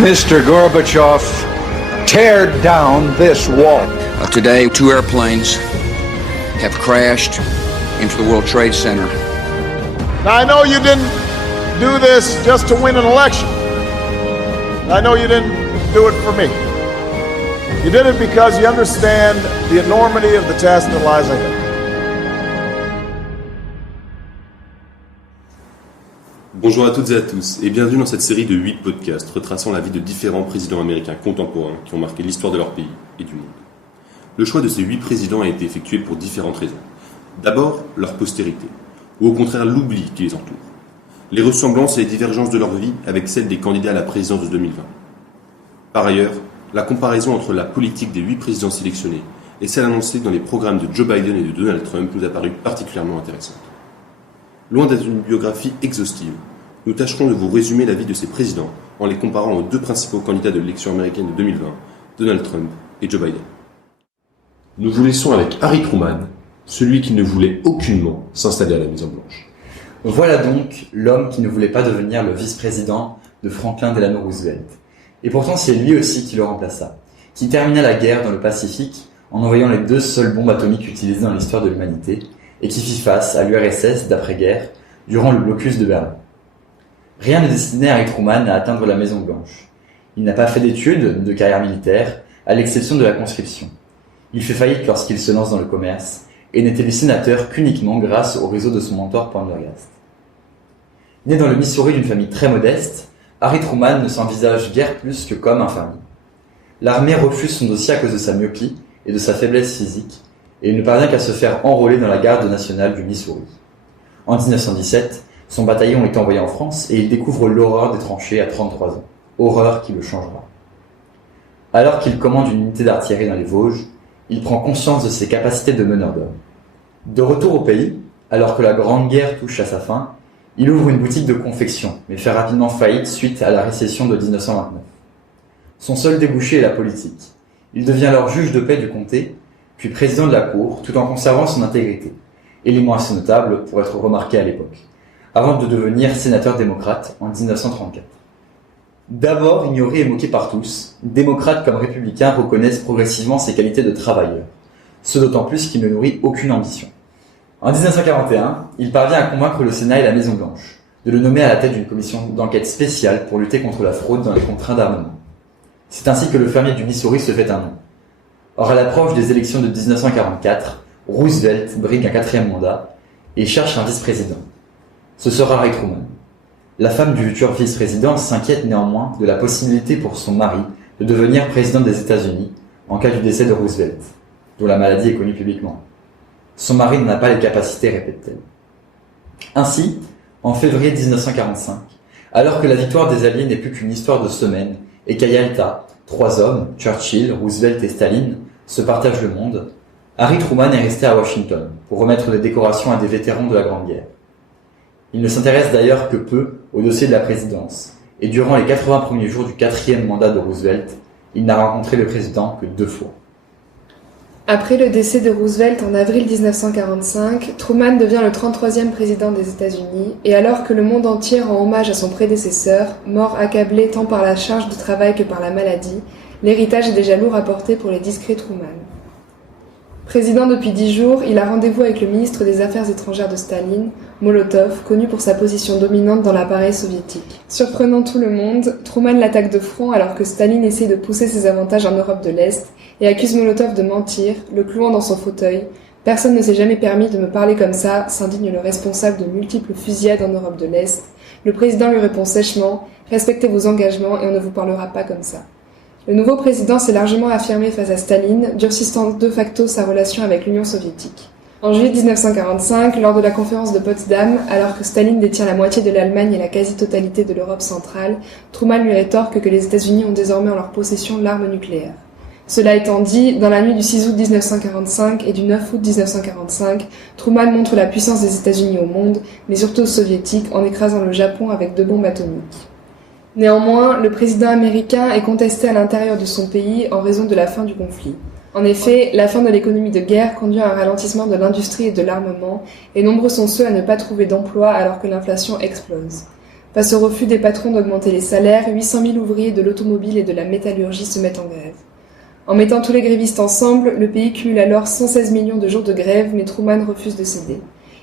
Mr. Gorbachev, tear down this wall. Today, 2 airplanes have crashed into the World Trade Center. Now, I know you didn't do this just to win an election. I know you didn't do it for me. You did it because you understand the enormity of the task that lies ahead. Bonjour à toutes et à tous, et bienvenue dans cette série de 8 podcasts retraçant la vie de différents présidents américains contemporains qui ont marqué l'histoire de leur pays et du monde. Le choix de ces 8 présidents a été effectué pour différentes raisons. D'abord, leur postérité, ou au contraire l'oubli qui les entoure. Les ressemblances et les divergences de leur vie avec celles des candidats à la présidence de 2020. Par ailleurs, la comparaison entre la politique des 8 présidents sélectionnés et celle annoncée dans les programmes de Joe Biden et de Donald Trump nous a paru particulièrement intéressante. Loin d'être une biographie exhaustive, nous tâcherons de vous résumer la vie de ces présidents en les comparant aux 2 principaux candidats de l'élection américaine de 2020, Donald Trump et Joe Biden. Nous vous laissons avec Harry Truman, celui qui ne voulait aucunement s'installer à la Maison-Blanche. Voilà donc l'homme qui ne voulait pas devenir le vice-président de Franklin Delano Roosevelt. Et pourtant c'est lui aussi qui le remplaça, qui termina la guerre dans le Pacifique en envoyant les 2 seules bombes atomiques utilisées dans l'histoire de l'humanité et qui fit face à l'URSS d'après-guerre durant le blocus de Berlin. Rien ne destinait Harry Truman à atteindre la Maison-Blanche. Il n'a pas fait d'études de carrière militaire, à l'exception de la conscription. Il fait faillite lorsqu'il se lance dans le commerce et n'était le sénateur qu'uniquement grâce au réseau de son mentor Pendergast. Né dans le Missouri d'une famille très modeste, Harry Truman ne s'envisage guère plus que comme un fermier. L'armée refuse son dossier à cause de sa myopie et de sa faiblesse physique, et il ne parvient qu'à se faire enrôler dans la garde nationale du Missouri. En 1917, son bataillon est envoyé en France et il découvre l'horreur des tranchées à 33 ans, horreur qui le changera. Alors qu'il commande une unité d'artillerie dans les Vosges, il prend conscience de ses capacités de meneur d'hommes. De retour au pays, alors que la Grande Guerre touche à sa fin, il ouvre une boutique de confection, mais fait rapidement faillite suite à la récession de 1929. Son seul débouché est la politique. Il devient alors juge de paix du comté, puis président de la Cour, tout en conservant son intégrité, élément assez notable pour être remarqué à l'époque, avant de devenir sénateur démocrate en 1934. D'abord ignoré et moqué par tous, démocrates comme républicains reconnaissent progressivement ses qualités de travailleur, ce d'autant plus qu'il ne nourrit aucune ambition. En 1941, il parvient à convaincre le Sénat et la Maison-Blanche de le nommer à la tête d'une commission d'enquête spéciale pour lutter contre la fraude dans les contrats d'armement. C'est ainsi que le fermier du Missouri se fait un nom. Or, à l'approche des élections de 1944, Roosevelt brigue un 4e mandat et cherche un vice-président. Ce sera Harry Truman. La femme du futur vice-président s'inquiète néanmoins de la possibilité pour son mari de devenir président des États-Unis en cas du décès de Roosevelt, dont la maladie est connue publiquement. Son mari n'a pas les capacités, répète-t-elle. Ainsi, en février 1945, alors que la victoire des Alliés n'est plus qu'une histoire de semaines et qu'à Yalta, 3 hommes, Churchill, Roosevelt et Staline, se partagent le monde, Harry Truman est resté à Washington pour remettre des décorations à des vétérans de la Grande Guerre. Il ne s'intéresse d'ailleurs que peu au dossier de la présidence, et durant les 80 premiers jours du 4e mandat de Roosevelt, il n'a rencontré le président que 2 fois. Après le décès de Roosevelt en avril 1945, Truman devient le 33e président des États-Unis, et alors que le monde entier rend hommage à son prédécesseur, mort accablé tant par la charge de travail que par la maladie, l'héritage est déjà lourd à porter pour les discrets Truman. Président depuis 10 jours, il a rendez-vous avec le ministre des Affaires étrangères de Staline, Molotov, connu pour sa position dominante dans l'appareil soviétique. Surprenant tout le monde, Truman l'attaque de front alors que Staline essaie de pousser ses avantages en Europe de l'Est et accuse Molotov de mentir, le clouant dans son fauteuil. « Personne ne s'est jamais permis de me parler comme ça », s'indigne le responsable de multiples fusillades en Europe de l'Est. Le président lui répond sèchement « Respectez vos engagements et on ne vous parlera pas comme ça ». Le nouveau président s'est largement affirmé face à Staline, durcissant de facto sa relation avec l'Union soviétique. En juillet 1945, lors de la conférence de Potsdam, alors que Staline détient la moitié de l'Allemagne et la quasi-totalité de l'Europe centrale, Truman lui rétorque que les États-Unis ont désormais en leur possession l'arme nucléaire. Cela étant dit, dans la nuit du 6 août 1945 et du 9 août 1945, Truman montre la puissance des États-Unis au monde, mais surtout aux soviétiques, en écrasant le Japon avec 2 bombes atomiques. Néanmoins, le président américain est contesté à l'intérieur de son pays en raison de la fin du conflit. En effet, la fin de l'économie de guerre conduit à un ralentissement de l'industrie et de l'armement, et nombreux sont ceux à ne pas trouver d'emploi alors que l'inflation explose. Face au refus des patrons d'augmenter les salaires, 800 000 ouvriers de l'automobile et de la métallurgie se mettent en grève. En mettant tous les grévistes ensemble, le pays cumule alors 116 millions de jours de grève, mais Truman refuse de céder.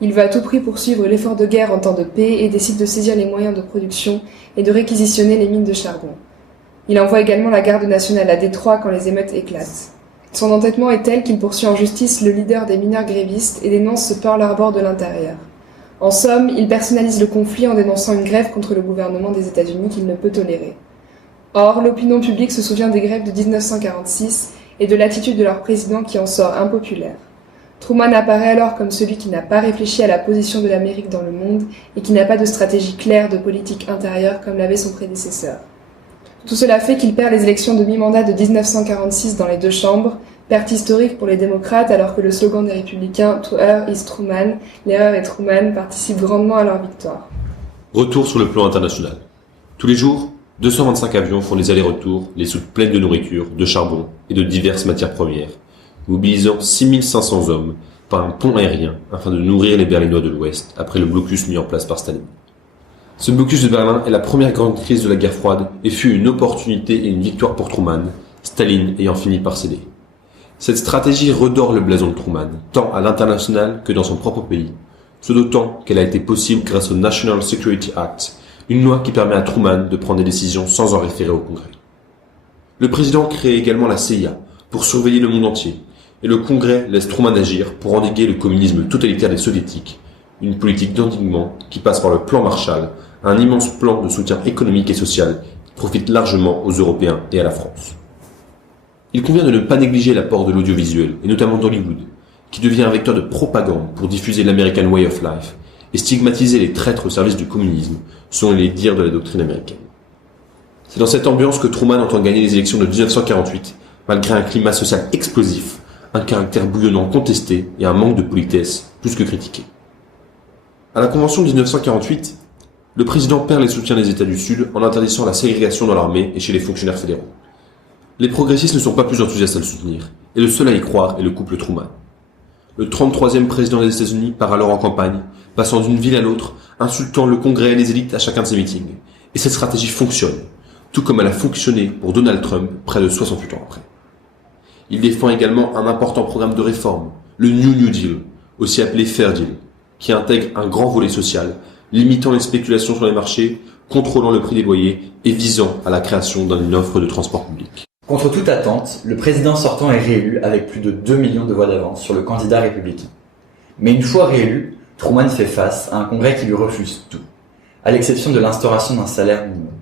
Il veut à tout prix poursuivre l'effort de guerre en temps de paix et décide de saisir les moyens de production et de réquisitionner les mines de charbon. Il envoie également la garde nationale à Détroit quand les émeutes éclatent. Son entêtement est tel qu'il poursuit en justice le leader des mineurs grévistes et dénonce ce Pearl Harbor de l'intérieur. En somme, il personnalise le conflit en dénonçant une grève contre le gouvernement des États-Unis qu'il ne peut tolérer. Or, l'opinion publique se souvient des grèves de 1946 et de l'attitude de leur président qui en sort impopulaire. Truman apparaît alors comme celui qui n'a pas réfléchi à la position de l'Amérique dans le monde et qui n'a pas de stratégie claire de politique intérieure comme l'avait son prédécesseur. Tout cela fait qu'il perd les élections de mi-mandat de 1946 dans les deux chambres, perte historique pour les démocrates alors que le slogan des républicains « To err is Truman », l'erreur est Truman, participe grandement à leur victoire. Retour sur le plan international. Tous les jours, 225 avions font des allers-retours, les soutes pleines de nourriture, de charbon et de diverses matières premières, mobilisant 6500 hommes par un pont aérien afin de nourrir les Berlinois de l'Ouest après le blocus mis en place par Staline. Ce blocus de Berlin est la première grande crise de la guerre froide et fut une opportunité et une victoire pour Truman, Staline ayant fini par céder. Cette stratégie redore le blason de Truman, tant à l'international que dans son propre pays, ce d'autant qu'elle a été possible grâce au National Security Act, une loi qui permet à Truman de prendre des décisions sans en référer au Congrès. Le président crée également la CIA pour surveiller le monde entier, et le Congrès laisse Truman agir pour endiguer le communisme totalitaire des soviétiques, une politique d'endiguement qui passe par le plan Marshall, un immense plan de soutien économique et social qui profite largement aux Européens et à la France. Il convient de ne pas négliger l'apport de l'audiovisuel, et notamment d'Hollywood, qui devient un vecteur de propagande pour diffuser l'American Way of Life et stigmatiser les traîtres au service du communisme, selon les dires de la doctrine américaine. C'est dans cette ambiance que Truman entend gagner les élections de 1948, malgré un climat social explosif, un caractère bouillonnant contesté et un manque de politesse plus que critiqué. À la Convention de 1948, le président perd les soutiens des États du Sud en interdisant la ségrégation dans l'armée et chez les fonctionnaires fédéraux. Les progressistes ne sont pas plus enthousiastes à le soutenir, et le seul à y croire est le couple Truman. Le 33e président des États-Unis part alors en campagne, passant d'une ville à l'autre, insultant le Congrès et les élites à chacun de ses meetings. Et cette stratégie fonctionne, tout comme elle a fonctionné pour Donald Trump près de 68 ans après. Il défend également un important programme de réforme, le New Deal, aussi appelé Fair Deal, qui intègre un grand volet social, limitant les spéculations sur les marchés, contrôlant le prix des loyers et visant à la création d'une offre de transport public. Contre toute attente, le président sortant est réélu avec plus de 2 millions de voix d'avance sur le candidat républicain. Mais une fois réélu, Truman fait face à un congrès qui lui refuse tout, à l'exception de l'instauration d'un salaire minimum.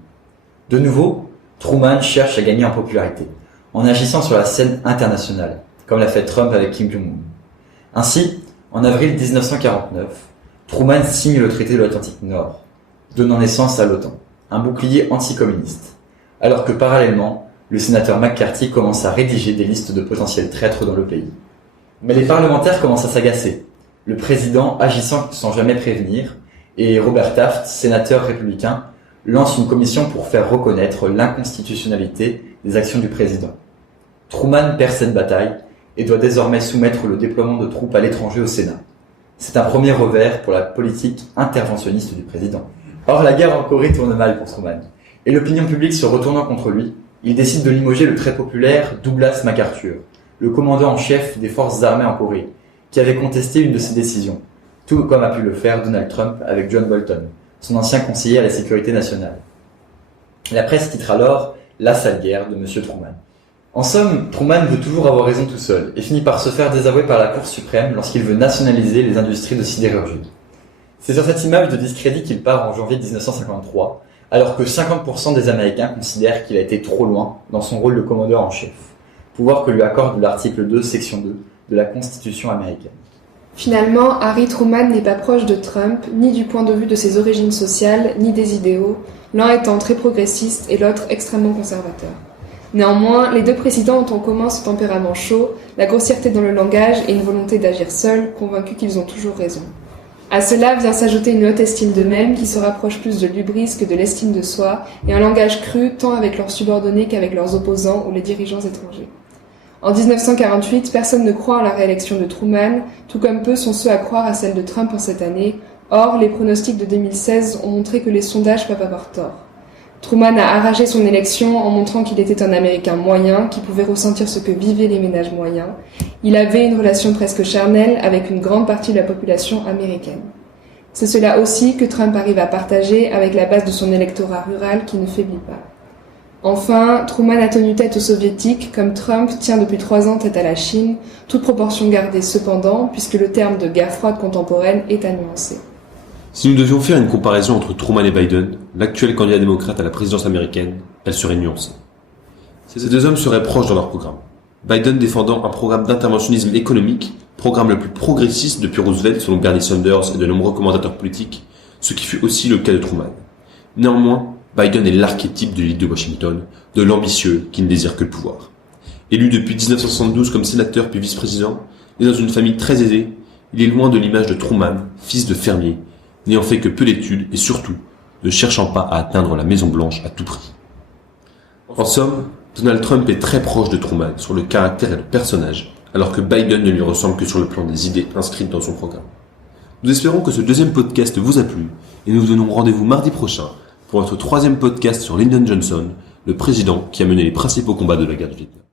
De nouveau, Truman cherche à gagner en popularité, en agissant sur la scène internationale, comme l'a fait Trump avec Kim Jong-un. Ainsi, en avril 1949, Truman signe le traité de l'Atlantique Nord, donnant naissance à l'OTAN, un bouclier anticommuniste, alors que parallèlement, le sénateur McCarthy commence à rédiger des listes de potentiels traîtres dans le pays. Mais les parlementaires commencent à s'agacer, le président agissant sans jamais prévenir, et Robert Taft, sénateur républicain, lance une commission pour faire reconnaître l'inconstitutionnalité des actions du président. Truman perd cette bataille et doit désormais soumettre le déploiement de troupes à l'étranger au Sénat. C'est un premier revers pour la politique interventionniste du président. Or, la guerre en Corée tourne mal pour Truman, et l'opinion publique se retournant contre lui, il décide de limoger le très populaire Douglas MacArthur, le commandant en chef des forces armées en Corée, qui avait contesté une de ses décisions, tout comme a pu le faire Donald Trump avec John Bolton, son ancien conseiller à la sécurité nationale. La presse titre alors « La sale guerre de M. Truman ». En somme, Truman veut toujours avoir raison tout seul, et finit par se faire désavouer par la Cour suprême lorsqu'il veut nationaliser les industries de sidérurgie. C'est sur cette image de discrédit qu'il part en janvier 1953, alors que 50% des Américains considèrent qu'il a été trop loin dans son rôle de commandeur en chef, pouvoir que lui accorde l'article 2, section 2 de la Constitution américaine. Finalement, Harry Truman n'est pas proche de Trump, ni du point de vue de ses origines sociales, ni des idéaux, l'un étant très progressiste et l'autre extrêmement conservateur. Néanmoins, les deux présidents ont en commun ce tempérament chaud, la grossièreté dans le langage et une volonté d'agir seuls, convaincus qu'ils ont toujours raison. À cela vient s'ajouter une haute estime d'eux-mêmes qui se rapproche plus de l'hubris que de l'estime de soi et un langage cru tant avec leurs subordonnés qu'avec leurs opposants ou les dirigeants étrangers. En 1948, personne ne croit à la réélection de Truman, tout comme peu sont ceux à croire à celle de Trump en cette année, Or, les pronostics de 2016 ont montré que les sondages peuvent avoir tort. Truman a arraché son élection en montrant qu'il était un Américain moyen, qui pouvait ressentir ce que vivaient les ménages moyens. Il avait une relation presque charnelle avec une grande partie de la population américaine. C'est cela aussi que Trump arrive à partager avec la base de son électorat rural qui ne faiblit pas. Enfin, Truman a tenu tête aux soviétiques, comme Trump tient depuis 3 ans tête à la Chine, toute proportion gardée cependant, puisque le terme de guerre froide contemporaine est à nuancer. Si nous devions faire une comparaison entre Truman et Biden, l'actuel candidat démocrate à la présidence américaine, elle serait nuancée. Ces deux hommes seraient proches dans leur programme. Biden défendant un programme d'interventionnisme économique, programme le plus progressiste depuis Roosevelt selon Bernie Sanders et de nombreux commentateurs politiques, ce qui fut aussi le cas de Truman. Néanmoins, Biden est l'archétype de l'élite de Washington, de l'ambitieux qui ne désire que le pouvoir. Élu depuis 1972 comme sénateur puis vice-président, né dans une famille très aisée, il est loin de l'image de Truman, fils de fermier, n'ayant fait que peu d'études et surtout ne cherchant pas à atteindre la Maison-Blanche à tout prix. En somme, Donald Trump est très proche de Truman sur le caractère et le personnage, alors que Biden ne lui ressemble que sur le plan des idées inscrites dans son programme. Nous espérons que ce deuxième podcast vous a plu et nous vous donnons rendez-vous mardi prochain pour notre 3e podcast sur Lyndon Johnson, le président qui a mené les principaux combats de la guerre du Vietnam.